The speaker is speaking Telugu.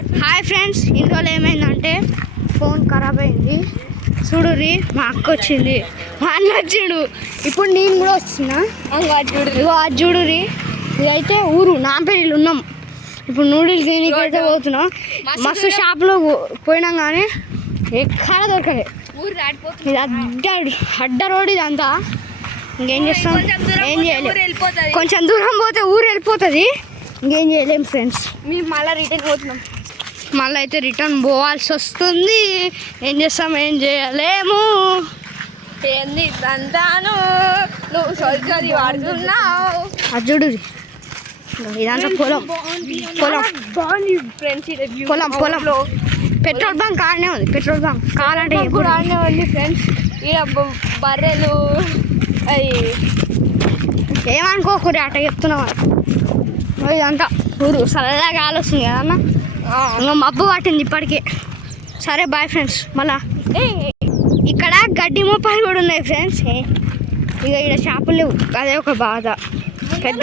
హాయ్ ఫ్రెండ్స్, ఇంట్లో ఏమైందంటే ఫోన్ ఖరాబ్ అయింది. చూడురి, మా అక్క వచ్చింది, మా అన్న వచ్చిండు, ఇప్పుడు నేను కూడా వస్తున్నా. ఇగో అది చూడురి, ఇదైతే ఊరు నాంపల్లిలో ఉన్నాం. ఇప్పుడు నూడిల్స్ తినకైతే పోతున్నాం. మస్తు షాప్లో పోయినాం కానీ ఎక్కడ దొరకలే. ఇది అడ్డ రోడ్ ఇదంతా. ఇంకేం చేస్తాం, ఏం చేయలేము. కొంచెం దూరం పోతే ఊరు వెళ్ళిపోతుంది. ఇంకేం చేయలేము ఫ్రెండ్స్. మేము మళ్ళీ రిటర్న్ పోతున్నాం. మళ్ళీ అయితే రిటర్న్ పోవాల్సి వస్తుంది. ఏం చేస్తాం, ఏం చేయలేము. ఏంది అంతాను, నువ్వు సొల్కది వాడుతున్నావు. అర్జుడు ఇదంతా పొలం పొలం పొలం పొలం. పెట్రోల్ బంక్ ఆడనే ఉంది. పెట్రోల్ బంక్ కావాలంటే ఇప్పుడు ఆడనే ఉంది ఫ్రెండ్స్. ఇక్కడ బర్రెలు అవి ఏమనుకోకూరి అట్ట చెప్తున్నాం. ఇదంతా ఊరు చల్లగా గాలి వస్తుంది కదన్నా. ఇంకా మబ్బు పట్టింది ఇప్పటికే. సరే బాయ్ ఫ్రెండ్స్. మళ్ళా ఇక్కడ గడ్డి మొప్పలు కూడా ఉన్నాయి ఫ్రెండ్స్. ఇక ఇక్కడ షాపులు లేవు, అదే ఒక బాధ. పెద్ద